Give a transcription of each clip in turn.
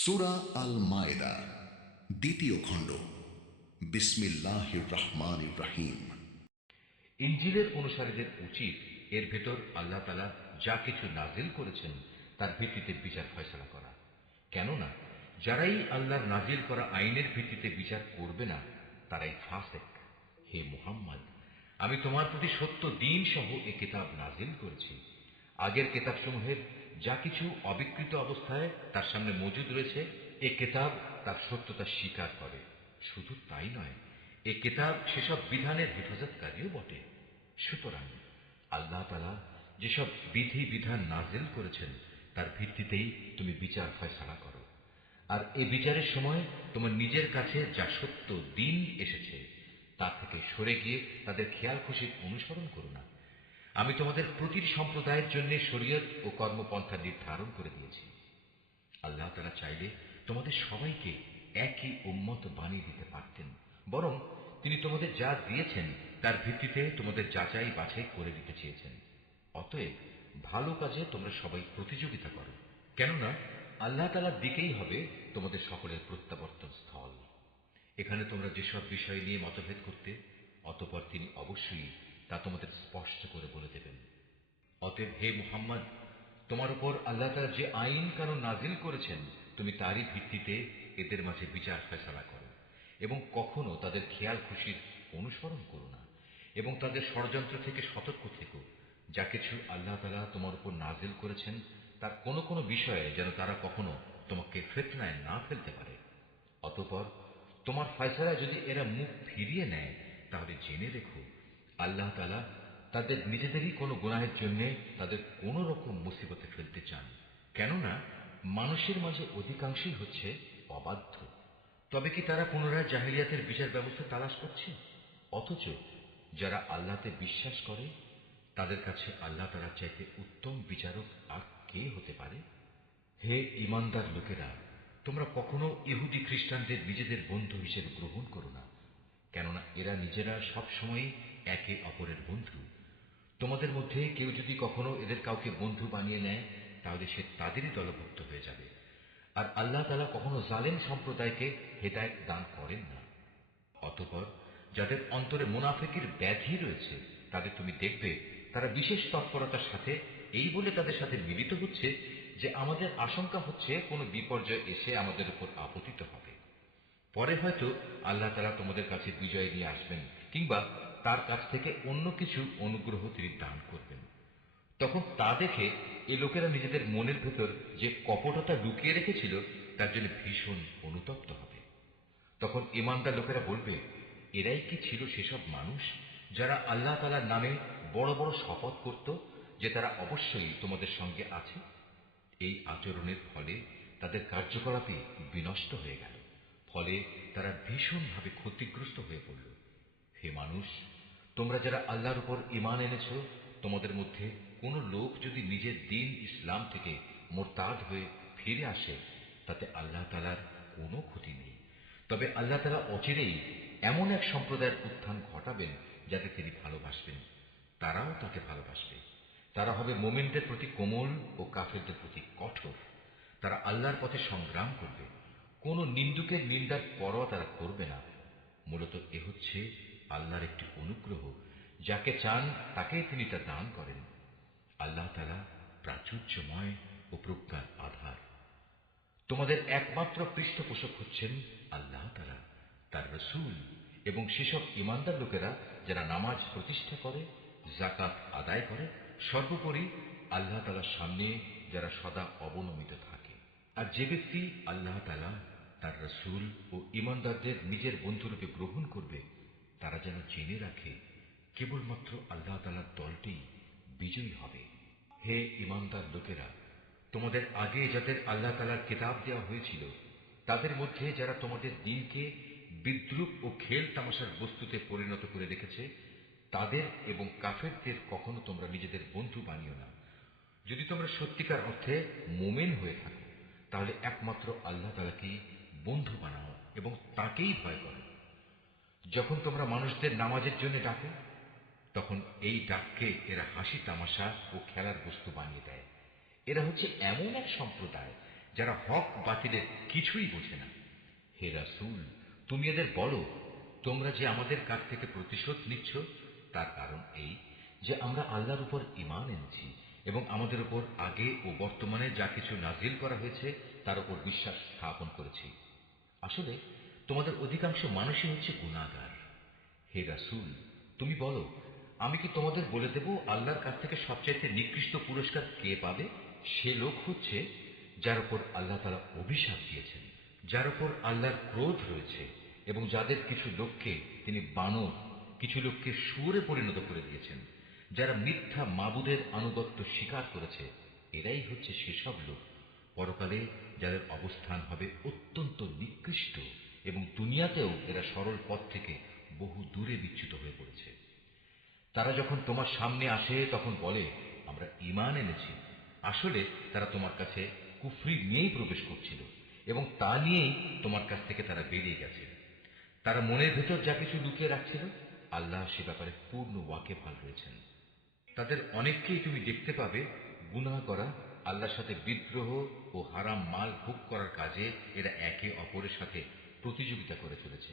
সূরা আল মায়েদা দ্বিতীয় খণ্ড। বিসমিল্লাহির রহমানির রহিম। ইনজিলের অনুসারীদের উচিত এর ভেতর আল্লাহ তাআলা যা কিছু নাজিল করেছেন তার ভিত্তিতে বিচার ফয়সালা করা। কেননা যারাই আল্লাহর নাজিল করা আইনের ভিত্তিতে বিচার করবে না তারাই ফাসেক। হে মুহাম্মদ, আমি তোমার প্রতি সত্য দিন সহ এ কিতাব নাজিল করেছি। আগের কিতাবসমূহের যা কিছু অবিকৃত অবস্থায় তার সামনে মজুদ রয়েছে, এ কিতাব তার সত্যতা স্বীকার করে। শুধু তাই নয়, এ কিতাব সেসব বিধানের হেফাজতকারীও বটে। সুতরাং আল্লাহ তাআলা যেসব বিধি বিধান নাজিল করেছেন তার ভিত্তিতেই তুমি বিচার ফয়সালা করো। আর এ বিচারের সময় তোমার নিজের কাছে যা সত্য দিন এসেছে তা থেকে সরে গিয়ে তাদের খেয়াল খুশির অনুসরণ করো না। আমি তোমাদের প্রতিটি সম্প্রদায়ের জন্য শরীয়ত ও কর্মপন্থা নির্ধারণ করে দিয়েছি। আল্লাহ তাআলা চাইলে তোমাদের সবাইকে একই উম্মত বানিয়ে দিতে পারতেন, বরং তিনি তোমাদের যা দিয়েছেন তার ভিত্তিতে তোমাদের যাচাই বাছাই করে দিতে চেয়েছেন। অতএব ভালো কাজে তোমরা সবাই প্রতিযোগিতা করো, কেননা আল্লাহ তাআলার দিকেই হবে তোমাদের সকলের প্রত্যাবর্তন স্থল। এখানে তোমরা যেসব বিষয় নিয়ে মতভেদ করতে, অতঃপর তিনি অবশ্যই তা তোমাদের স্পষ্ট করে বলে দেবেন। অতএব হে মুহাম্মদ, তোমার উপর আল্লাহ তাআলা যে আইন কানুন নাজিল করেছেন তুমি তারই ভিত্তিতে এদের মাঝে বিচার ফয়সালা করো এবং কখনো তাদের খেয়াল খুশির অনুসরণ করো না, এবং তাদের ষড়যন্ত্র থেকে সতর্ক থেকো। যা কিছু আল্লাহ তাআলা তোমার উপর নাজিল করেছেন তার কোনো কোনো বিষয়ে যেন তারা কখনো তোমাকে ফিতনায় না ফেলতে পারে। অতঃপর তোমার ফয়সালায় যদি এরা মুখ ফিরিয়ে নেয় তাহলে জেনে রেখো আল্লাহ তাআলা তাদের নিজেদেরই কোনো গুনাহের জন্য তাদের কোন রকম মুসিবতে ফেলতে চান। কেননা মানুষের মাঝে অধিকাংশই হচ্ছে অবাধ্য। তবে কি তারা পুনরায় জাহিলিয়াতের বিচার ব্যবস্থা তালাশ করছে? অথচ যারা আল্লাহতে বিশ্বাস করে তাদের কাছে আল্লাহ তাআলার চাইতে উত্তম বিচারক আর কে হতে পারে? হে ঈমানদার লোকেরা, তোমরা কখনো ইহুদি খ্রিস্টানদের নিজেদের বন্ধু হিসেবে গ্রহণ করো না, কেননা এরা নিজেরা সব সময় একে অপরের বন্ধু। তোমাদের মধ্যে কেউ যদি কখনো এদের কাউকে বন্ধু বানিয়ে নেয় তাহলে সে তাদেরই দলভুক্ত হয়ে যাবে। আর আল্লাহ তাআলা কখনো জালেম সম্প্রদায়কে হেদায়েত দান করেন না। অতঃপর যাদের অন্তরে মুনাফিকের ব্যাধি রয়েছে তাদের তুমি দেখবে তারা বিশেষ তৎপরতার সাথে এই বলে তাদের সাথে মিলিত হচ্ছে যে আমাদের আশঙ্কা হচ্ছে কোনো বিপর্যয় এসে আমাদের উপর আপতিত হবে। পরে হয়তো আল্লাহ তাআলা তোমাদের কাছে বিজয় নিয়ে আসবেন, কিংবা তার কাছ থেকে অন্য কিছু অনুগ্রহ তিনি দান করবেন। তখন তা দেখে এই লোকেরা নিজেদের মনের ভেতর যে কপটতা লুকিয়ে রেখেছিল তার জন্য ভীষণ অনুতপ্ত হবে। তখন ঈমানদার লোকেরা বলবে, এরাই কি ছিল সেসব মানুষ যারা আল্লাহ তাআলার নামে বড় বড় শপথ করত যে তারা অবশ্যই তোমাদের সঙ্গে আছে? এই আচরণের ফলে তাদের কার্যকলাপই বিনষ্ট হয়ে গেল। ফলে তারা ভীষণভাবে ক্ষতিগ্রস্ত হয়ে পড়ল। হে মানুষ, তোমরা যারা আল্লাহর উপর ঈমান এনেছ, তোমাদের মধ্যে কোনো লোক যদি নিজের দ্বীন ইসলাম থেকে মুরতাদ হয়ে ফিরে আসে তাতে আল্লাহ তাআলার কোনো ক্ষতি নেই। তবে আল্লাহ তাআলা অচিরেই এমন এক সম্প্রদায়ের উত্থান ঘটাবেন যাতে তিনি ভালোবাসবেন, তারাও তাকে ভালোবাসবে। তারা হবে মুমিনদের প্রতি কোমল ও কাফেরদের প্রতি কঠোর। তারা আল্লাহর পথে সংগ্রাম করবে, কোন নিন্দুকের নিন্দার পরোয়া তারা করবে না। মূলত এ হচ্ছে আল্লাহর একটি অনুগ্রহ, যাকে চান তাকেই তিনি তা দান করেন। আল্লাহ তাআলা প্রাচুর্যময় ও প্রজ্ঞার আধার। তোমাদের একমাত্র পৃষ্ঠপোষক হচ্ছেন আল্লাহ তাআলা, তার রাসূল এবং সেসব ঈমানদার লোকেরা যারা নামাজ প্রতিষ্ঠা করে, যাকাত আদায় করে, সর্বোপরি আল্লাহ তাআলার সামনে যারা সদা অবনমিত থাকে। আর যে ব্যক্তি আল্লাহ তাআলা, তার রাসূল ও ঈমানদারদের নিজের বন্ধুরূপে গ্রহণ করবে তারা যেন জেনে রাখে কেবলমাত্র আল্লাহ তাআলার দলটি বিজয়ী হবে। হে ঈমানদার লোকেরা, তোমাদের আগে যাদের আল্লাহ তাআলার কিতাব দেওয়া হয়েছিল তাদের মধ্যে যারা তোমাদের দ্বীনকে বিদ্রূপ ও খেল তামাশার বস্তুতে পরিণত করে রেখেছে তাদের এবং কাফেরদের কখনো তোমরা নিজেদের বন্ধু বানিও না। যদি তোমরা সত্যিকার অর্থে মুমিন হয়ে থাকো তাহলে একমাত্র আল্লাহ তাআলাকেই বন্ধু বানাও এবং তাকেই ভয় করো। যখন তোমরা মানুষদের নামাজের জন্য ডাকো তখন এই ডাককে এরা হাসি তামাশা ও খেলার বস্তু বানিয়ে দেয়। এরা হচ্ছে এমন এক সম্প্রদায় যারা হক বাতিলের কিছুই বোঝে না। হে রাসূল, তুমি এদের বলো, তোমরা যে আমাদের কাছ থেকে প্রতিশোধ নিচ্ছ, তার কারণ এই যে আমরা আল্লাহর উপর ঈমান এনেছি এবং আমাদের উপর আগে ও বর্তমানে যা কিছু নাজিল করা হয়েছে তার উপর বিশ্বাস স্থাপন করেছি। আসলে তোমাদের অধিকাংশ মানুষই হচ্ছে গুনাহগার। হে রাসূল, তুমি বলো, আমি কি তোমাদের বলে দেব আল্লাহর কাছ থেকে সবচাইতে নিকৃষ্ট পুরস্কার কে পাবে? সে লোক হচ্ছে যার উপর আল্লাহ তাআলা অভিশাপ দিয়েছেন, যার উপর আল্লাহর ক্রোধ রয়েছে এবং যাদের কিছু লোককে তিনি বানর, কিছু লোককে শুয়োরে পরিণত করে দিয়েছেন, যারা মিথ্যা মাবুদের আনুগত্য স্বীকার করেছে। এরাই হচ্ছে সেসব লোক পরকালে যাদের অবস্থান হবে অত্যন্ত নিকৃষ্ট, এবং দুনিয়াতেও এরা সরল পথ থেকে বহু দূরে বিচ্যুত হয়ে পড়েছে। তারা যখন তোমার সামনে আসে তখন বলে, আমরা ঈমান এনেছি। আসলে তারা তোমার কাছে কুফরি নিয়েই প্রবেশ করছিল এবং তা নিয়েই তোমার কাছ থেকে তারা বেরিয়ে গেছে। তারা মনের ভেতর যা কিছু লুকিয়ে রাখছিল, আল্লাহ সে ব্যাপারে পূর্ণ ওয়াকিবহাল রয়েছেন। তাদের অনেককেই তুমি দেখতে পাবে গুনাহ করা, আল্লাহর সাথে বিদ্রোহ ও হারাম মাল ভোগ করার কাজে এরা একে অপরের সাথে প্রতিযোগিতা করে চলেছে।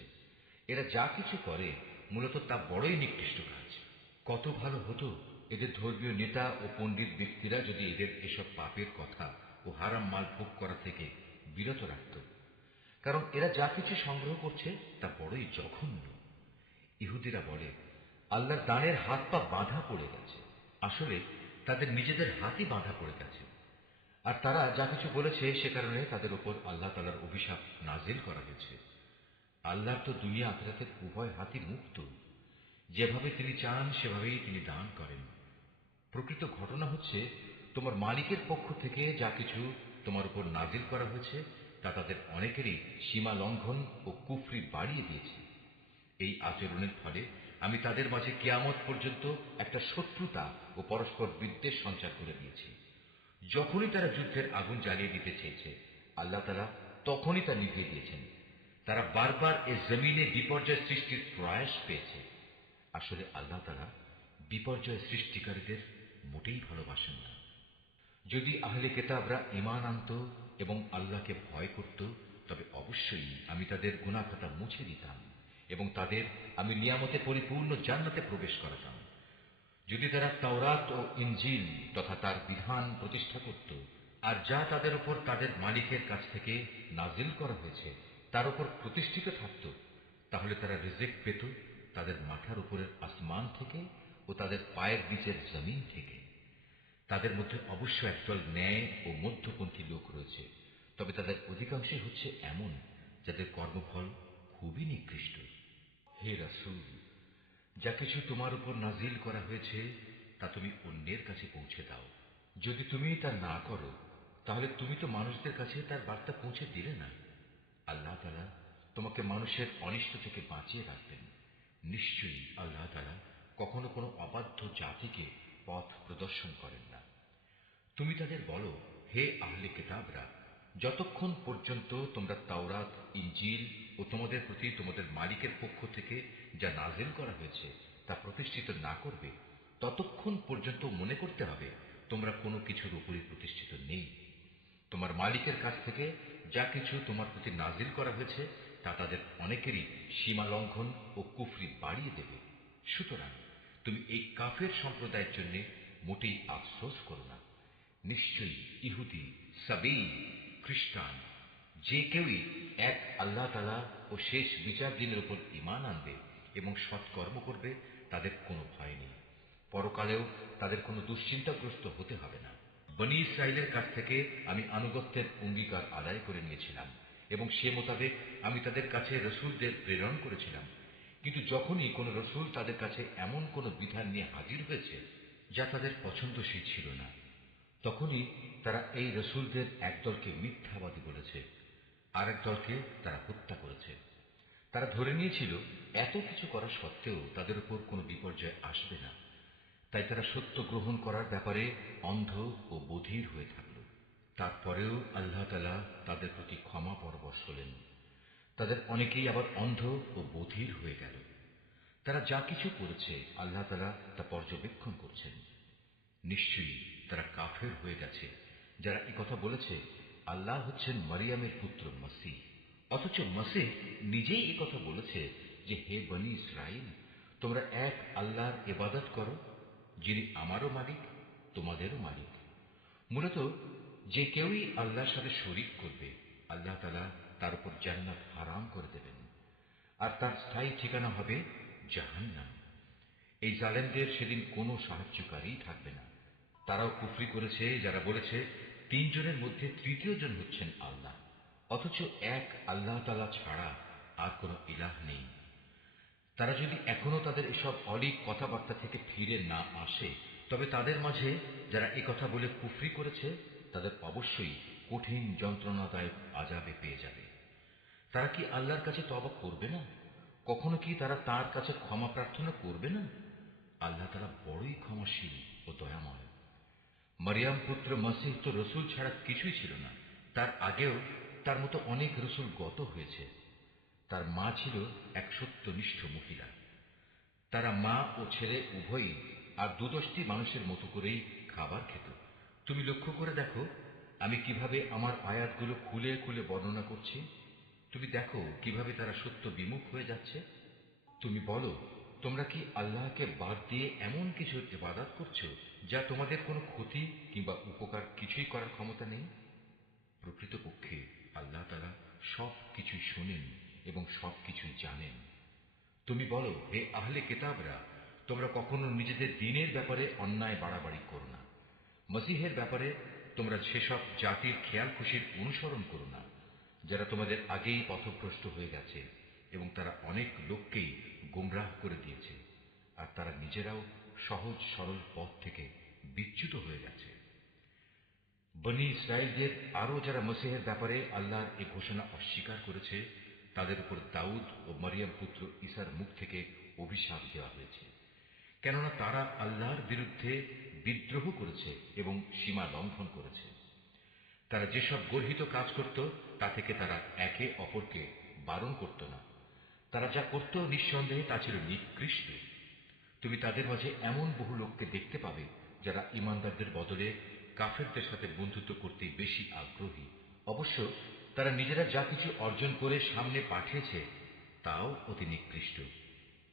এরা যা কিছু করে মূলত তা বড়ই নিকৃষ্ট কাজ। কত ভালো হতো এদের ধর্মীয় নেতা ও পণ্ডিত ব্যক্তিরা যদি এদের এসব পাপের কথা ও হারাম মাল ভোগ করা থেকে বিরত রাখত, কারণ এরা যা কিছু সংগ্রহ করছে তা বড়ই জঘন্য। ইহুদিরা বলে, আল্লাহর দানের হাত পা বাঁধা পড়ে গেছে। আসলে তাদের নিজেদের হাতই বাঁধা পড়ে গেছে। আর তারা যা কিছু বলেছে সে কারণে তাদের উপর আল্লাহ তাআলার অভিশাপ নাজিল করা হয়েছে। আল্লাহর তো দুনিয়া আখিরাতের উভয় হাতই মুক্ত। যেভাবে তিনি চান সেভাবেই তিনি দান করেন। প্রকৃত ঘটনা হচ্ছে, তোমার মালিকের পক্ষ থেকে যা কিছু তোমার উপর নাজিল করা হয়েছে তা তাদের অনেকেরই সীমা লঙ্ঘন ও কুফরি বাড়িয়ে দিয়েছে। এই আচরণের ফলে আমি তাদের মাঝে কিয়ামত পর্যন্ত একটা শত্রুতা ও পরস্পর বিদ্বেষ সঞ্চার করে দিয়েছি। যখনই তারা যুদ্ধের আগুন জ্বালিয়ে দিতে চেয়েছে, আল্লাহ তাআলা তখনই তা নিভিয়ে দিয়েছেন। তারা বারবার এ জমিনে বিপর্যয় সৃষ্টির প্রয়াস পেয়েছে। আসলে আল্লাহ তাআলা বিপর্যয় সৃষ্টিকারীদের মোটেই ভালোবাসেন না। যদি আহলে কিতাবরা ঈমান আনত এবং আল্লাহকে ভয় করত, তবে অবশ্যই আমি তাদের গুনাহ খাতা মুছে দিতাম এবং তাদের আমি নিয়ামতে পরিপূর্ণ জান্নাতে প্রবেশ করাতাম। যদি তারা তাওরাত ও ইনজিল তথা তার বিধান প্রতিষ্ঠা করত, আর যা তাদের উপর তাদের মালিকের কাছ থেকে নাজিল করা হয়েছে তার উপর প্রতিষ্ঠিত থাকত, তাহলে তারা রিজিক পেত তাদের মাথার উপরের আসমান থেকে ও তাদের পায়ের নিচের জমিন থেকে। তাদের মধ্যে অবশ্য একদল ন্যায় ও মধ্যপন্থী লোক রয়েছে, তবে তাদের অধিকাংশই হচ্ছে এমন যাদের কর্মফল খুবই নিকৃষ্ট। হে রাসূল, যা কিছু তোমার উপর নাজিল করা হয়েছে তা তুমি অন্যের কাছে পৌঁছে দাও। যদি তুমি তা না করো তাহলে তুমি তো মানুষদের কাছে তার বার্তা পৌঁছে দিলে না। আল্লাহ তাআলা তোমাকে মানুষের অনিষ্ট থেকে বাঁচিয়ে রাখবেন। নিশ্চয়ই আল্লাহ তাআলা কখনো কোনো অবাধ্য জাতিকে পথ প্রদর্শন করেন না। তুমি তাদের বলো, হে আহলে কিতাবরা, যতক্ষণ পর্যন্ত তোমরা তাওরাত, ইনজিল ও তোমাদের প্রতি তোমাদের মালিকের পক্ষ থেকে যা নাজিল করা হয়েছে তা প্রতিষ্ঠিত না করবে, ততক্ষণ পর্যন্ত মনে করতে হবে তোমরা কোনো কিছুর উপরই প্রতিষ্ঠিত নেই। তোমার মালিকের কাছ থেকে যা কিছু তোমার প্রতি নাজিল করা হয়েছে তা তাদের অনেকেরই সীমা লঙ্ঘন ও কুফরি বাড়িয়ে দেবে। সুতরাং তুমি এই কাফের সম্প্রদায়ের জন্য মোটেই আফসোস করো না। নিশ্চয়ই ইহুদি, সাবী, খ্রিস্টান যে কেউই এক আল্লাহ তাআলা ও শেষ বিচার দিনের উপর ঈমান আনবে এবং সৎকর্ম করবে, তাদের কোনো ভয় নেই। পরকালেও তাদের কোনো দুশ্চিন্তাগ্রস্ত হতে হবে না। বনী ইসরাইলের কাছ থেকে আমি আনুগত্যের অঙ্গীকার আদায় করে নিয়েছিলাম এবং সে মোতাবেক আমি তাদের কাছে রসূলদের প্রেরণ করেছিলাম। কিন্তু যখনই কোন রসূল তাদের কাছে এমন কোন বিধান নিয়ে হাজির হয়েছে যা তাদের পছন্দসই ছিল না, তখনই তারা এই রসূলদের একদলকে মিথ্যাবাদী বলেছে, আরেক দলকে তারা হত্যা করেছে। তারা ধরে নিয়েছিল এত কিছু করা সত্ত্বেও তাদের উপর কোনো বিপর্যয় আসবে না, তাই তারা সত্য গ্রহণ করার ব্যাপারে অন্ধ ও বধির হয়ে থাকল। তারপরেও আল্লাহ তাআলা তাদের প্রতি ক্ষমা পরবশ হলেন। তাদের অনেকেই আবার অন্ধ ও বধির হয়ে গেল। তারা যা কিছু করেছে আল্লাহ তাআলা তা পর্যবেক্ষণ করছেন। নিশ্চয়ই তারা কাফের হয়ে গেছে যারা এই কথা বলেছে আল্লাহ হচ্ছেন মারিয়ামের পুত্র মসিহ, অথচ মসিহ নিজেই কথা বলেছে যে হে বনি ইসরাইল, তোমরা এক আল্লাহর ইবাদত করো, যিনি আমারও মালিক, তোমাদেরও মালিক। মূলত যে কেউই আল্লাহর সাথে শরীক করবে, আল্লাহ তাআলা তার উপর জান্নাত হারাম করে দেবেন, আর তার স্থায়ী ঠিকানা হবে জাহান্নাম। এই জালেমদের সেদিন কোনো সাহায্যকারী থাকবে না। তারাও কুফরি করেছে যারা বলেছে তিনজনের মধ্যে তৃতীয় জন হচ্ছেন আল্লাহ, অথচ এক আল্লাহ তাআলা ছাড়া আর কোনো ইলাহ নেই। তারা যদি এখনো তাদের এসব অলীক কথাবার্তা থেকে ফিরে না আসে, তবে তাদের মাঝে যারা একথা বলে কুফরি করেছে তাদের অবশ্যই কঠিন যন্ত্রণাদায়ক আযাবে পেয়ে যাবে। তারা কি আল্লাহর কাছে তওবা করবে না? কখনো কি তারা তার কাছে ক্ষমা প্রার্থনা করবে না? আল্লাহ তাআলা বড়ই ক্ষমাশীল ও দয়াময়। মারিয়াম পুত্র মসিহ তো রসুল ছাড়া কিছুই ছিল না। তার আগেও তার মতো অনেক রসুল গত হয়েছে। তার মা ছিল এক সত্যনিষ্ঠ মহিলা। তারা মা ও ছেলে উভয়ই আর দুদশটি মানুষের মতো করেই খাবার খেত। তুমি লক্ষ্য করে দেখো আমি কিভাবে আমার আয়াতগুলো খুলে খুলে বর্ণনা করছি। তুমি দেখো কিভাবে তারা সত্য বিমুখ হয়ে যাচ্ছে। তুমি বলো, তোমরা কি আল্লাহকে বাদ দিয়ে এমন কিছুর ইবাদত করছো যা তোমাদের কোনো ক্ষতি কিংবা উপকার কিছুই করার ক্ষমতা নেই? প্রকৃতপক্ষে আল্লাহ তাআলা সব কিছুই শোনেন এবং সব কিছুই জানেন। তুমি বলো, হে আহলে কিতাবরা, তোমরা কখনো নিজেদের দ্বীনের ব্যাপারে অন্যায় বাড়াবাড়ি করো না। মসিহের ব্যাপারে তোমরা সেসব জাতির খেয়াল খুশির অনুসরণ করো না যারা তোমাদের আগেই পথভ্রষ্ট হয়ে গেছে এবং তারা অনেক লোককেই গোমরাহ করে দিয়েছে, আর তারা নিজেরাও সহজ সরল পথ থেকে বিচ্যুত হয়ে গেছে। বনি ইসরায়েলদের আরও যারা মসিহের ব্যাপারে আল্লাহর এই ঘোষণা অস্বীকার করেছে, তাদের উপর দাউদ ও মারিয়াম পুত্র ঈসার মুখ থেকে অভিশাপ দেওয়া হয়েছে, কেননা তারা আল্লাহর বিরুদ্ধে বিদ্রোহ করেছে এবং সীমা লঙ্ঘন করেছে। তারা যেসব গর্হিত কাজ করত তা থেকে তারা একে অপরকে বারণ করত না। তারা যা করত নিঃসন্দেহে তা ছিল নিকৃষ্ট। তুমি তাদের মাঝে এমন বহু লোককে দেখতে পাবে যারা ইমানদারদের বদলে কাফেরদের সাথে বন্ধুত্ব করতে বেশি আগ্রহী। অবশ্য তারা নিজেরা যা কিছু অর্জন করে সামনে পাঠিয়েছে তাও অতি নিকৃষ্ট।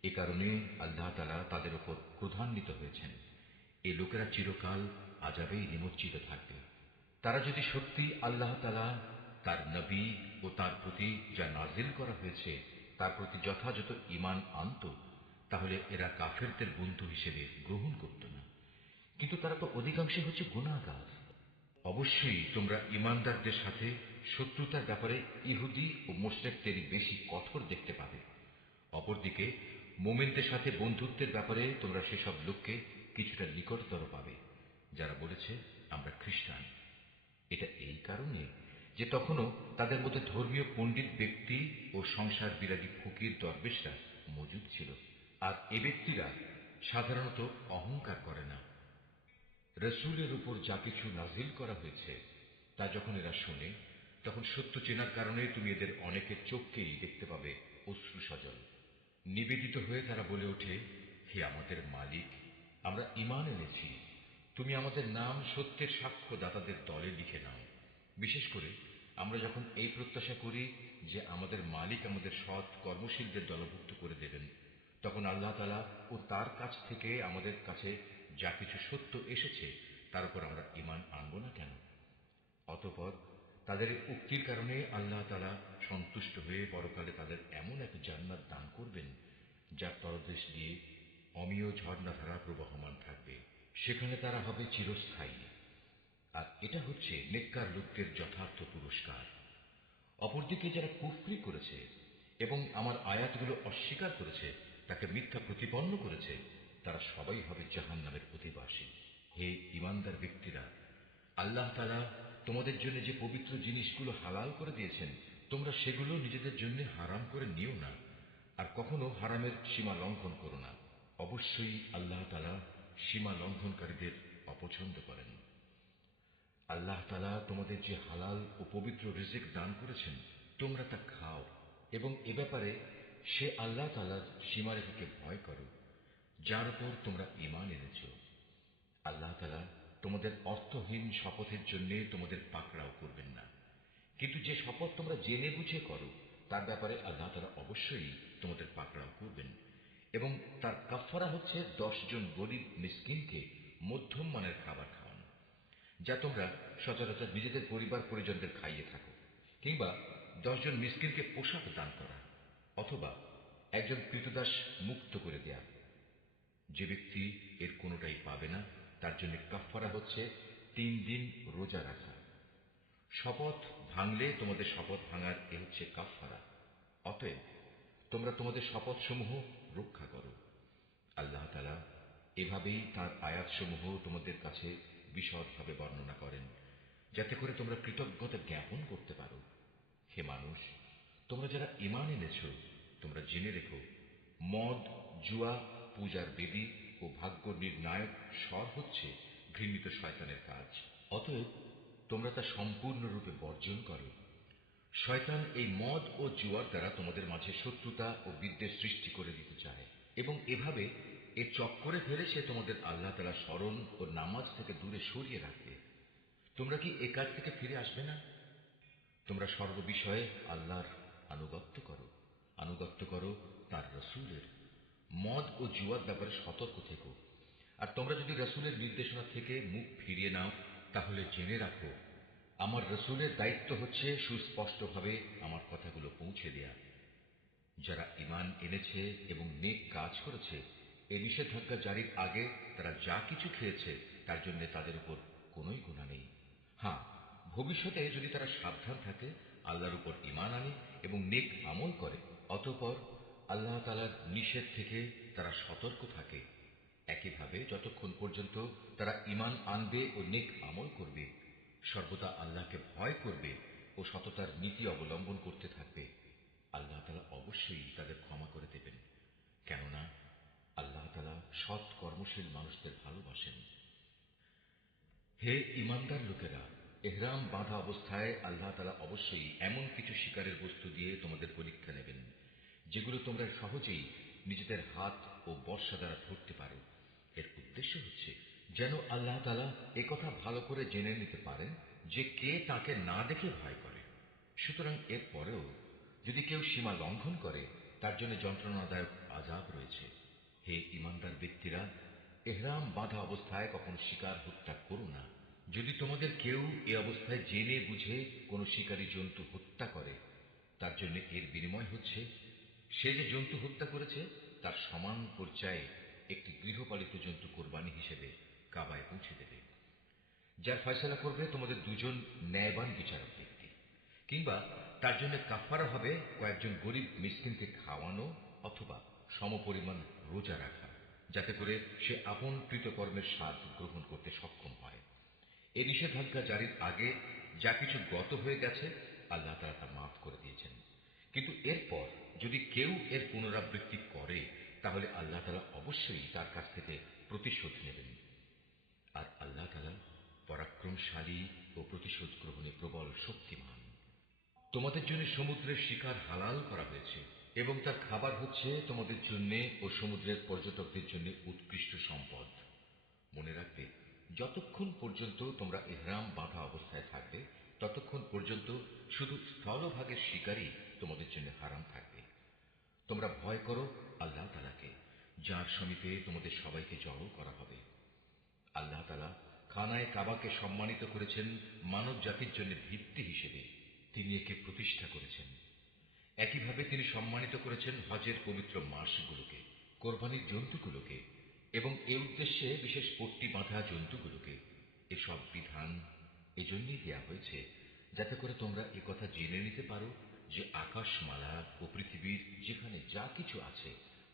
এ কারণে আল্লাহ তাআলা তাদের উপর ক্রোধান্বিত হয়েছেন। এই লোকেরা চিরকাল আযাবেই নিমজ্জিত থাকবে। তারা যদি সত্যি আল্লাহ তাআলা, তার নবী ও তার প্রতি যা নাজিল করা হয়েছে তার প্রতি যথাযথ ঈমান আনত, তাহলে এরা কাফেরদের বন্ধু হিসেবে গ্রহণ করত না। কিন্তু তারা তো অধিকাংশই হচ্ছে গুনাহগার। অবশ্যই তোমরা ঈমানদারদের সাথে শত্রুতার ব্যাপারে ইহুদি ও মুশরিকদেরই বেশি কঠোর দেখতে পাবে। অপরদিকে মুমিনদের সাথে বন্ধুত্বের ব্যাপারে তোমরা সেসব লোককে কিছুটা নিকটতর পাবে যারা বলেছে আমরা খ্রিস্টান। এটা এই কারণে যে তখনও তাদের মধ্যে ধর্মীয় পণ্ডিত ব্যক্তি ও সংসার বিরাগী ফকির দরবেশরা মজুদ ছিল, আর এ ব্যক্তিরা সাধারণত অহংকার করে না। রসুলের উপর যা কিছু নাজিল করা হয়েছে তা যখন এরা শোনে, তখন সত্য চেনার কারণে তুমি এদের অনেকের চোখকেই দেখতে পাবে অশ্রু সজল। নিবেদিত হয়ে তারা বলে ওঠে, হে আমাদের মালিক, আমরা ঈমান এনেছি, তুমি আমাদের নাম সত্যের সাক্ষ্যদাতাদের দলে লিখে নাও। বিশেষ করে আমরা যখন এই প্রত্যাশা করি যে আমাদের মালিক আমাদের সৎ কর্মশীলদের দলভুক্ত করে দেবেন, তখন আল্লাহ তাআলা ও তার কাছ থেকে আমাদের কাছে যা কিছু সত্য এসেছে তার উপর আমরা ঈমান আনব না কেন? অতঃপর তাদের উক্তির কারণে আল্লাহ তাআলা সন্তুষ্ট হয়ে পরকালে তাদের এমন এক জান্নাত দান করবেন যার তলদেশ দিয়ে অমিয় ঝর্ণাধারা প্রবহমান থাকবে। সেখানে তারা হবে চিরস্থায়ী। আর এটা হচ্ছে নেককার লোকদের যথার্থ পুরস্কার। অপরদিকে যারা কুফরি করেছে এবং আমার আয়াতগুলো অস্বীকার করেছে, তাকে মিথ্যা প্রতিপন্ন করেছে, তারা সবাই হবে জাহান্নামের অধিবাসী। হে ঈমানদার ব্যক্তিরা, আল্লাহ তাআলা তোমাদের জন্য যে পবিত্র জিনিসগুলো হালাল করে দিয়েছেন, তোমরা সেগুলো নিজেদের জন্য হারাম করে নিও না, আর কখনো হারামের সীমা লঙ্ঘন করো না। অবশ্যই আল্লাহ তাআলা সীমা লঙ্ঘনকারীদের অপছন্দ করেন। আল্লাহ তাআলা তোমাদের যে হালাল ও পবিত্র রিজিক দান করেছেন তোমরা তা খাও, এবং এ ব্যাপারে সে আল্লাহ তাআলার সীমারেখাকে ভয় করো যার উপর তোমরা ঈমান এনেছ। আল্লাহ তাআলা তোমাদের অর্থহীন শপথের জন্য তোমাদের পাকড়াও করবেন না। কিন্তু যে শপথ তোমরা জেনে বুঝে করো তার ব্যাপারে আল্লাহ তাআলা অবশ্যই তোমাদের পাকড়াও করবেন, এবং তার কাফফারা হচ্ছে 10 জন গরিব মিসকিনকে মধ্যম মানের খাবার খাওয়ানো, যা তোমরা সচরাচর নিজেদের পরিবার পরিজনদের খাইয়ে থাকো, কিংবা 10 জন মিসকিনকে পোশাক দান করা, অথবা একজন ক্রীতদাস মুক্ত করে দেয়া। যে ব্যক্তি এর কোনোটাই পাবে না তার জন্য কাফফারা হচ্ছে 3 দিন রোজা রাখা। শপথ ভাঙলে তোমাদের শপথ ভাঙার এ হচ্ছে কাফফারা। অতএব তোমরা তোমাদের শপথসমূহ রক্ষা করো। আল্লাহ তাআলা এভাবেই তার আয়াতসমূহ তোমাদের কাছে বিশদভাবে বর্ণনা করেন, যাতে করে তোমরা কৃতজ্ঞতা জ্ঞাপন করতে পারো। হে মানুষ, তোমরা যারা ঈমান এনেছ, তোমরা জেনে রেখো, মদ, জুয়া, পূজার বেদী ও ভাগ্য নির্ণায়ক স্বর হচ্ছে ঘৃণিত শয়তানের কাজ। অতএব তোমরা তা সম্পূর্ণরূপে বর্জন করো। শয়তান এই মদ ও জুয়ার দ্বারা তোমাদের মাঝে শত্রুতা ও বিদ্বেষ সৃষ্টি করে দিতে চায়, এবং এভাবে এর চক্করে ফেলে সে তোমাদের আল্লাহ তাআলা স্মরণ ও নামাজ থেকে দূরে সরিয়ে রাখবে। তোমরা কি এ কাজ থেকে ফিরে আসবে না? তোমরা সর্ববিষয়ে আল্লাহর আনুগত্য করো তার রসূলের। মদ ও জুয়ার ব্যাপারে সতর্ক থেকো। আর তোমরা যদি রসূলের নির্দেশনা থেকে মুখ ফিরিয়ে নাও, তাহলে জেনে রাখো, আমার রসূলের দায়িত্ব হচ্ছে সুস্পষ্টভাবে আমার কথাগুলো পৌঁছে দেয়া। যারা ঈমান এনেছে এবং নেক কাজ করেছে, এ নিষেধাজ্ঞা জারির আগে তারা যা কিছু খেয়েছে তার জন্য তাদের উপর কোনোই গুনাহ নেই। হ্যাঁ, ভবিষ্যতে যদি তারা সাবধান থাকে, আল্লাহর উপর ঈমান আনে এবং নেক আমল করে, অতঃপর আল্লাহ তাআলার নিষেধ থেকে তারা সতর্ক থাকে, একইভাবে যতক্ষণ পর্যন্ত তারা ঈমান আনবে ও নেক আমল করবে, সর্বদা আল্লাহকে ভয় করবে ও সততার নীতি অবলম্বন করতে থাকবে, আল্লাহ তাআলা অবশ্যই তাদের ক্ষমা করে দেবেন। কেননা আল্লাহ তাআলা সৎ কর্মশীল মানুষদের ভালোবাসেন। হে ঈমানদার লোকেরা, ইহরাম বাঁধা অবস্থায় আল্লাহ তাআলা অবশ্যই এমন কিছু শিকারের বস্তু দিয়ে তোমাদের পরীক্ষা নেবেন, যেগুলো তোমরা সহজেই নিজেদের হাত ও বর্শা দ্বারা ধরতে পারো। এর উদ্দেশ্য হচ্ছে যেন আল্লাহ তাআলা একথা ভালো করে জেনে নিতে পারেন যে কে তাকে না দেখে ভয় করে। সুতরাং এর পরেও যদি কেউ সীমা লঙ্ঘন করে, তার জন্য যন্ত্রণাদায়ক আযাব রয়েছে। হে ঈমানদার ব্যক্তিরা, ইহরাম বাঁধা অবস্থায় কখনো শিকার হত্যা করো না। যদি তোমাদের কেউ এ অবস্থায় জেনে বুঝে কোনো শিকারী জন্তু হত্যা করে, তার জন্য এর বিনিময় হচ্ছে সে যে জন্তু হত্যা করেছে তার সমান পর্যায়ে একটি গৃহপালিত জন্তু কোরবানি হিসেবে কাবায় পৌঁছে দেবে, যার ফয়সালা করবে তোমাদের দুজন ন্যায়বান বিচারক ব্যক্তি। কিংবা তার জন্য কাফফারা হবে কয়েকজন গরিব মিসকিনকে খাওয়ানো অথবা সমপরিমাণ রোজা রাখা, যাতে করে সে আপন কৃতকর্মের স্বাদ গ্রহণ করতে সক্ষম হয়। এ নিষেধাজ্ঞা জারির আগে যা কিছু গত হয়ে গেছে আল্লাহ তাআলা তা মাফ করে দিয়েছেন, কিন্তু এরপর যদি কেউ এর পুনরাবৃত্তি করে, তাহলে আল্লাহ তাআলা অবশ্যই তার কাছ থেকে প্রতিশোধ নেবেন। আর আল্লাহ তাআলা পরাক্রমশালী ও প্রতিশোধ গ্রহণে প্রবল শক্তিমান। তোমাদের জন্য সমুদ্রের শিকার হালাল করা হয়েছে, এবং তার খাবার হচ্ছে তোমাদের জন্য ও সমুদ্রের পর্যটকদের জন্য উৎকৃষ্ট সম্পদ। মনে রাখবে, যতক্ষণ পর্যন্ত তোমরা ইহরাম বাঁধা অবস্থায় থাকবে, ততক্ষণ পর্যন্ত শুধু স্থলভাগের শিকারই তোমাদের জন্য হারাম থাকবে। তোমরা ভয় করো আল্লাহ তাআলাকে, যার সমীপে তোমাদের সবাইকে জড়ো করা হবে। আল্লাহ তাআলা খানায়ে কাবাকে সম্মানিত করেছেন মানব জাতির জন্য ভিত্তি হিসেবে। তিনি একে প্রতিষ্ঠা করেছেন। একইভাবে তিনি সম্মানিত করেছেন হজের পবিত্র মাসগুলোকে, কোরবানির জন্তুগুলোকে এবং এ উদ্দেশ্যে বিশেষ পট্টি বাঁধা জন্তুগুলোকে। এসব বিধান এজন্যই দেয়া হয়েছে যাতে করে তোমরা একথা জেনে নিতে পারো যে আকাশমালা ও পৃথিবীর যেখানে যা কিছু আছে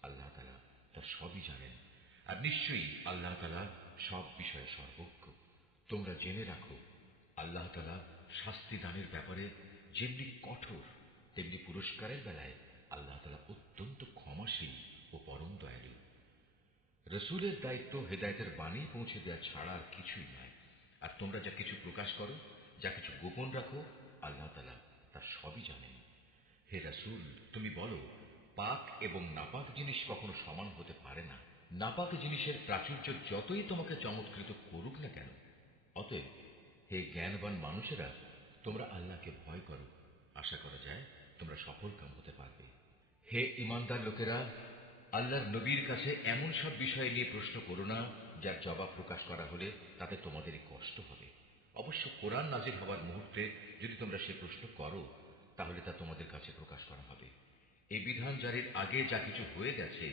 আল্লাহ তাআলা তা সবই জানেন, আর নিশ্চয়ই আল্লাহ তাআলা সব বিষয়ে সর্বজ্ঞ। তোমরা জেনে রাখো, আল্লাহ তাআলা শাস্তি দানের ব্যাপারে যেমনি কঠোর, তেমনি পুরস্কারের বেলায় আল্লাহ তাআলা অত্যন্ত ক্ষমাশীল ও পরম দয়ালু। রসূলের দায়িত্ব হেদায়েতের বাণী পৌঁছে দেওয়া ছাড়া আর কিছুই নয়। আর তোমরা যা কিছু প্রকাশ করো, যা কিছু গোপন রাখো, আল্লাহ তাআলা তা সবই জানেন। হে রাসূল, তুমি বলো, পাক এবং নাপাক জিনিস কখনো সমান হতে পারে না। নাপাক জিনিসের প্রাচুর্য যতই তোমাকে চমৎকৃত করুক না কেন। অতএব হে জ্ঞানবান মানুষেরা, তোমরা আল্লাহকে ভয় করো, আশা করা যায় তোমরা সফল কাম হতে পারবে। হে ঈমানদার লোকেরা, আল্লাহর নবীর কাছে এমন সব বিষয় নিয়ে প্রশ্ন করো না যার জবাব প্রকাশ করা হলে তাতে তোমাদেরই কষ্ট হবে। অবশ্য কোরআন নাজিল হওয়ার মুহূর্তে যদি তোমরা সে প্রশ্ন করো তাহলে তা তোমাদের কাছে প্রকাশ করা হবে। এই বিধান জারির আগে যা কিছু হয়ে গেছে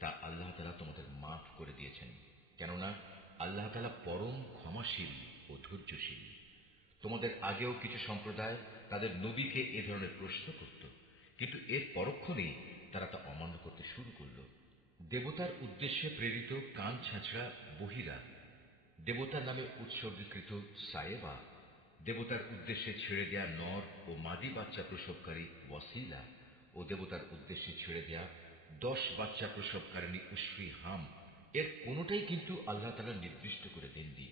তা আল্লাহ তাআলা তোমাদের মাফ করে দিয়েছেন, কেননা আল্লাহ তাআলা পরম ক্ষমাশীল ও ধৈর্যশীল। তোমাদের আগেও কিছু সম্প্রদায় তাদের নবীকে এ ধরনের প্রশ্ন করত, কিন্তু এর পরক্ষণেই তারা তা অমান্য করতে শুরু করল। দেবতার উদ্দেশ্যে প্রেরিত কান ছেঁচড়া বহিরা, দেবতার নামে উৎসর্গীকৃত সায়েবা, দেবতার উদ্দেশ্যে ছেড়ে দেয়া নর ও মাদি বাচ্চা প্রসবকারী ওয়াসিলা ও দেবতার উদ্দেশ্যে ছেড়ে দেয়া 10 বাচ্চা প্রসবকারিণী উশরি হাম, এর কোনোটাই কিন্তু আল্লাহ তাআলা নির্দিষ্ট করে দেননি।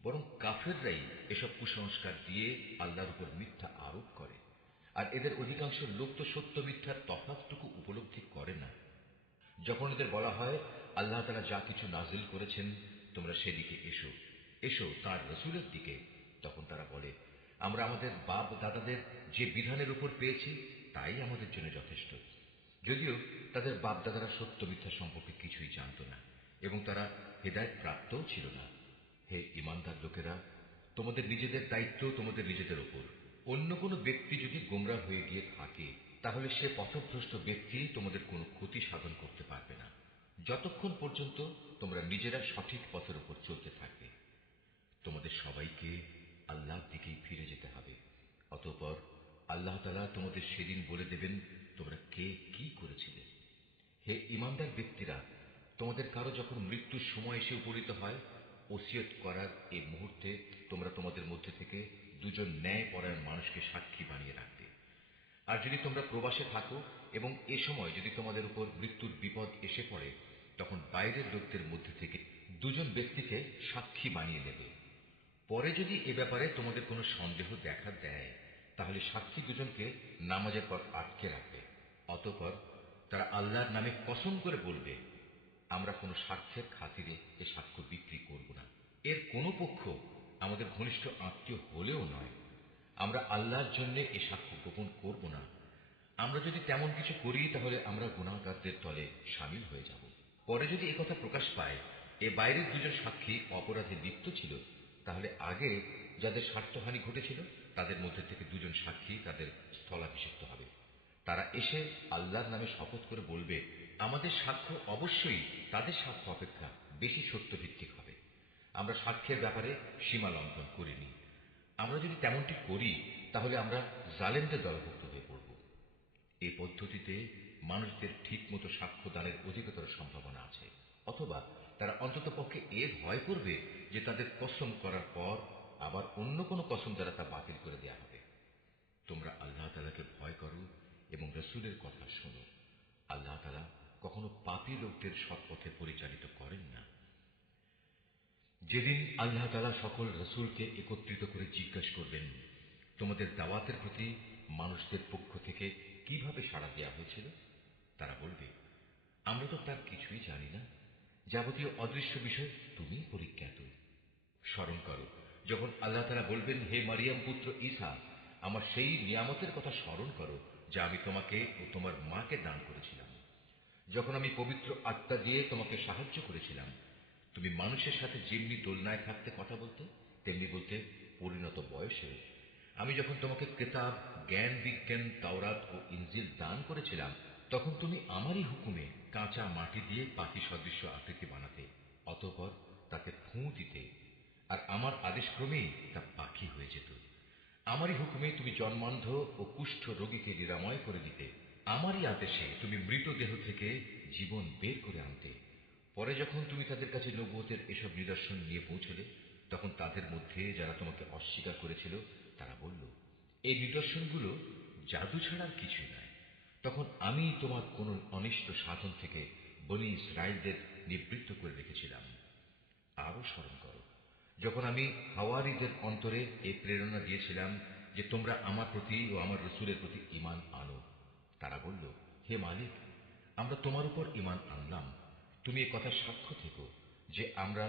বরং কাফেররাই এসব কুসংস্কার দিয়ে আল্লাহর উপর মিথ্যা আরোপ করে, আর এদের অধিকাংশ লোক তো সত্য মিথ্যার তফাৎটুকু উপলব্ধি করে না। যখন এদের বলা হয় আল্লাহ তাআলা যা কিছু নাজিল করেছেন তোমরা সেদিকে এসো, এসো তাঁর রসুলের দিকে, তখন তারা বলে আমরা আমাদের বাপ দাদাদের যে বিধানের উপর পেয়েছি তাই আমাদের জন্য যথেষ্ট। যদিও তাদের বাপ দাদারা সত্য মিথ্যা সম্পর্কে কিছুই জানত না এবং তারা হেদায়েত প্রাপ্তও ছিল না। হে ঈমানদার লোকেরা, তোমাদের নিজেদের দায়িত্ব তোমাদের নিজেদের ওপর। অন্য কোনো ব্যক্তি যদি গোমরাহ হয়ে গিয়ে থাকে তাহলে সে পথভ্রষ্ট ব্যক্তি তোমাদের কোনো ক্ষতি সাধন করতে পারবে না, যতক্ষণ পর্যন্ত তোমরা নিজেরা সঠিক পথের উপর চলতে থাকবে। তোমাদের সবাইকে আল্লাহর দিকেই ফিরে যেতে হবে। অতঃপর আল্লাহ তাআলা তোমাদের সেদিন বলে দেবেন তোমরা কে কি করেছিলে। হে ঈমানদার ব্যক্তিরা, তোমাদের কারো যখন মৃত্যুর সময় এসে উপনীত হয়, ওসিয়ত করার এই মুহূর্তে তোমরা তোমাদের মধ্যে থেকে দুজন ন্যায়পরায়ণ মানুষকে সাক্ষী বানিয়ে রাখবে। আর যদি তোমরা প্রবাসে থাকো এবং এ সময় যদি তোমাদের উপর মৃত্যুর বিপদ এসে পড়ে, তখন বাইরের লোকদের মধ্যে থেকে দুজন ব্যক্তিকে সাক্ষী বানিয়ে নেবে। পরে যদি এ ব্যাপারে তোমাদের কোনো সন্দেহ দেখা দেয় তাহলে সাক্ষী দুজনকে নামাজের পর আটকে রাখবে। অতঃপর তারা আল্লাহর নামে কসম করে বলবে আমরা কোনো সাক্ষ্যের খাতিরে এ সাক্ষ্য বিক্রি করব না। এর কোনো পক্ষ আমাদের ঘনিষ্ঠ আত্মীয় হলেও নয়। আমরা আল্লাহর জন্য এ সাক্ষ্য গোপন করব না। আমরা যদি তেমন কিছু করি তাহলে আমরা গুনাহগারদের দলে শামিল হয়ে যাব। পরে যদি একথা প্রকাশ পায় এ বাইরের দুজন সাক্ষী অপরাধে লিপ্ত ছিল, তাহলে আগে যাদের স্বার্থহানি ঘটেছিল তাদের মধ্যে থেকে দুজন সাক্ষী তাদের স্থলাভিষিক্ত হবে। তারা এসে আল্লাহর নামে শপথ করে বলবে আমাদের সাক্ষ্য অবশ্যই তাদের সাক্ষ্য অপেক্ষা বেশি সত্যভিত্তিক হবে। আমরা সাক্ষ্যের ব্যাপারে সীমা লঙ্ঘন করিনি। আমরা যদি তেমনটি করি তাহলে আমরা জালেমদের দলভুক্ত হয়ে পড়ব। এই পদ্ধতিতে মানুষদের ঠিকমতো সাক্ষ্য দানের অধিকতর সম্ভাবনা আছে, অথবা তারা অন্ততপক্ষে এ ভয় করবে যে তাদের কসম করার পর আবার অন্য কোনো কসম দ্বারা তা বাতিল করে দেয়া হবে। তোমরা আল্লাহ তাআলাকে ভয় করো এবং রসুলের কথা শোনো। আল্লাহ তাআলা কখনো পাপী লোকদের সৎপথে পরিচালিত করেন না। যেদিন আল্লাহ তাআলা সকল রসুলকে একত্রিত করে জিজ্ঞাসা করবেন তোমাদের দাওয়াতের প্রতি মানুষদের পক্ষ থেকে কিভাবে সাড়া দেওয়া হয়েছিল, তারা বলবে আমরা তো তার কিছুই জানি না, যাবতীয় অদৃশ্য বিষয় তুমিই পরিজ্ঞাত। স্মরণ করো যখন আল্লাহ তাআলা বলবেন হে মারিয়াম পুত্র ঈসা, আমার সেই নিয়ামতের কথা স্মরণ করো যা আমি তোমাকে ও তোমার মাকে দান করেছিলাম। যখন আমি পবিত্র আত্মা দিয়ে তোমাকে সাহায্য করেছিলাম, তুমি মানুষের সাথে যেমনি দোলনায় থাকতে কথা বলতে তেমনি বলতে পরিণত বয়সে। আমি যখন তোমাকে কিতাব, জ্ঞান বিজ্ঞান, তাওরাত ও ইনজিল দান করেছিলাম, তখন তুমি আমারই হুকুমে কাঁচা মাটি দিয়ে পাখি সদৃশ্য আকৃতি বানাতে, অতঃপর তাতে ফুঁ দিতে, আর আমার আদেশক্রমেই তা পাখি হয়ে যেত। আমারই হুকুমে তুমি জন্মান্ধ ও কুষ্ঠ রোগীকে নিরাময় করে দিতে। আমারই আদেশে তুমি মৃতদেহ থেকে জীবন বের করে আনতে। পরে যখন তুমি তাদের কাছে নবুয়তের এসব নিদর্শন নিয়ে পৌঁছলে, তখন তাদের মধ্যে যারা তোমাকে অস্বীকার করেছিল তারা বলল এই নিদর্শনগুলো জাদু ছাড়া আর কিছুই নয়। তখন আমি তোমার কোন অনিষ্ট সাধন থেকে বনী ইসরাইলদের নিবৃত্ত করে রেখেছিলাম। আরো স্মরণ করো যখন আমি হাওয়ারীদের অন্তরে এই প্রেরণা দিয়েছিলাম যে তোমরা আমার প্রতি ও আমার রসুলের প্রতি ঈমান আনো। তারা বলল হে মালিক, আমরা তোমার উপর ঈমান আনলাম, তুমি এ কথা সাক্ষ্য থেকো যে আমরা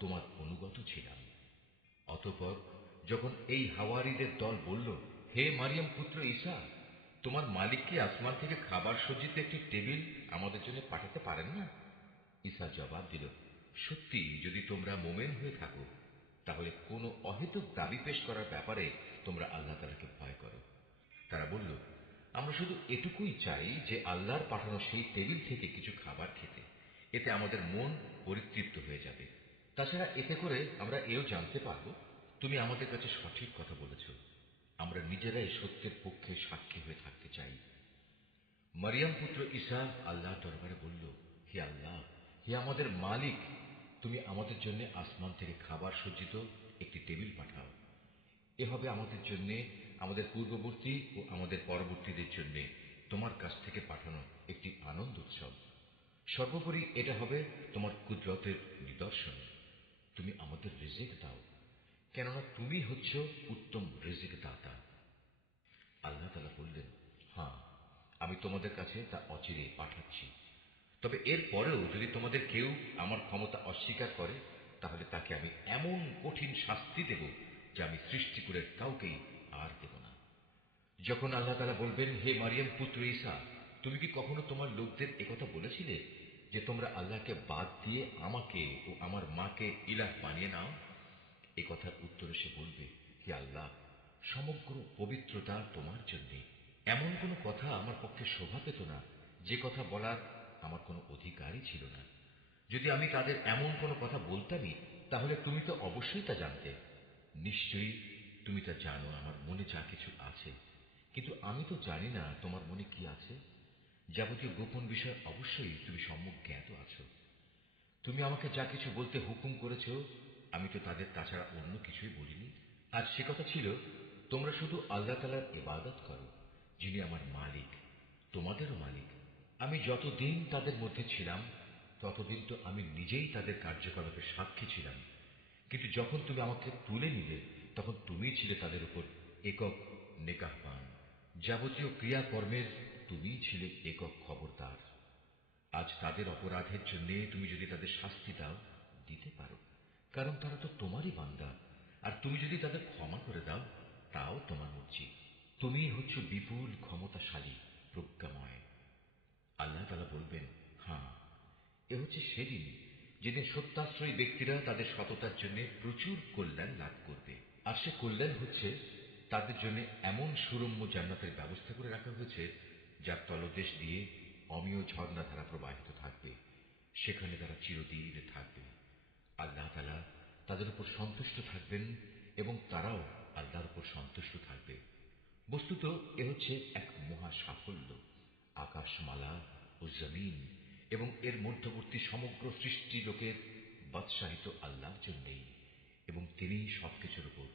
তোমার অনুগত ছিলাম। অতঃপর যখন এই হাওয়ারীদের দল বলল, হে মারিয়াম পুত্র ঈসা, তোমার মালিক কি আসমান থেকে খাবার সজ্জিত একটি টেবিল আমাদের জন্য পাঠাতে পারেন না? ঈসা জবাব দিল, সত্যি যদি তোমরা মোমেন হয়ে থাকো তাহলে কোনো অহেতুক দাবি পেশ করার ব্যাপারে তোমরা আল্লাহ তাআলাকে ভয় করো। তারা বলল, আমরা শুধু এটুকুই চাই যে আল্লাহর পাঠানো সেই টেবিল থেকে কিছু খাবার খেতে, এতে আমাদের মন পরিতৃপ্ত হয়ে যাবে। তাছাড়া এতে করে আমরা এও জানতে পারব তুমি আমাদের কাছে সঠিক কথা বলেছ। আমরা নিজেরাই সত্যের পক্ষে সাক্ষী হয়ে থাকতে চাই। মারিয়াম পুত্র ঈসা আল্লাহর দরবারে বলল, হে আল্লাহ, হে আমাদের মালিক, তুমি আমাদের জন্য আসমান থেকে খাবার সজ্জিত একটি টেবিল পাঠাও। এ হবে আমাদের জন্য, আমাদের পূর্ববর্তী ও আমাদের পরবর্তীদের জন্য তোমার কাছ থেকে পাঠানো একটি আনন্দ উৎসব। সর্বোপরি এটা হবে তোমার কুদরতের নিদর্শন। তুমি আমাদের রিজিক দাও, কেননা তুমি হচ্ছ উত্তম রিজিক দাতা। আল্লাহ তাআলা বললেন, হ্যাঁ, আমি তোমাদের কাছে তা অচিরে পাঠাচ্ছি। তবে এর পরেও যদি তোমাদের কেউ আমার ক্ষমতা অস্বীকার করে তাহলে তাকে আমি এমন কঠিন শাস্তি দেব যা আমি সৃষ্টিকুলের কাউকেই আর দেব না। যখন আল্লাহ তাআলা বলবেন, হে মারিয়াম পুত্র ঈসা, তুমি কি কখনো তোমার লোকদের একথা বলেছিলে যে তোমরা আল্লাহকে বাদ দিয়ে আমাকে ও আমার মাকে ইলাহ বানিয়ে নাও? এ কথার উত্তরে সে বলবে, হে আল্লাহ, সমগ্র পবিত্রতা তোমার জন্যে। এমন কোনো কথা আমার পক্ষে শোভা পেত না যে কথা বলার আমার কোনো অধিকারই ছিল না। যদি আমি তাদের এমন কোনো কথা বলতামই তাহলে তুমি তো অবশ্যই তা জানতে। নিশ্চয়ই তুমি তা জানো আমার মনে যা কিছু আছে, কিন্তু আমি তো জানি না তোমার মনে কি আছে। যাবতীয় গোপন বিষয় অবশ্যই তুমি সম্যক জ্ঞাত আছো। তুমি আমাকে যা কিছু বলতে হুকুম করেছ আমি তো তাদের তাছাড়া অন্য কিছুই বলিনি। আজ সে কথা ছিল, তোমরা শুধু আল্লাহ তাআলার ইবাদত করো, যিনি আমার মালিক, তোমাদেরও মালিক। আমি যতদিন তাদের মধ্যে ছিলাম ততদিন তো আমি নিজেই তাদের কার্যকলাপের সাক্ষী ছিলাম, কিন্তু যখন তুমি আমাকে তুলে নিলে তখন তুমিই ছিলে তাদের উপর একক নেকাহবান। যাবতীয় ক্রিয়াকর্মের তুমিই ছিলে একক খবরদার। আজ তাদের অপরাধের জন্য তুমি যদি তাদের শাস্তি দাও, দিতে পারো, কারণ তারা তো তোমারই বান্দা। আর তুমি যদি তাদের ক্ষমা করে দাও, তাও তোমার মর্জি। তুমিই হচ্ছ বিপুল ক্ষমতাশালী, প্রজ্ঞাময়। আল্লাহ তাআলা বলবেন, হ্যাঁ, এ হচ্ছে সেদিন যেদিন সত্যাশ্রয়ী ব্যক্তিরা তাদের সততার জন্য প্রচুর কল্যাণ লাভ করবে। আর সে কল্যাণ হচ্ছে তাদের জন্য এমন সুরম্য জান্নাতের ব্যবস্থা করে রাখা হয়েছে যার তলদেশ দিয়ে অমীয় ঝর্ণাধারা প্রবাহিত থাকবে। সেখানে তারা চিরদিন থাকবে। আল্লাহ তাআলা তাদের উপর সন্তুষ্ট থাকবেন এবং তারাও আল্লাহর উপর সন্তুষ্ট থাকবে। বস্তুত এ হচ্ছে এক মহা সাফল্য। আকাশমালা ও জমিন এবং এর মধ্যবর্তী সমগ্র সৃষ্টি লোকের বাদশাহিত আল্লাহর জন্যেই, এবং তিনিই সবকিছুর উপর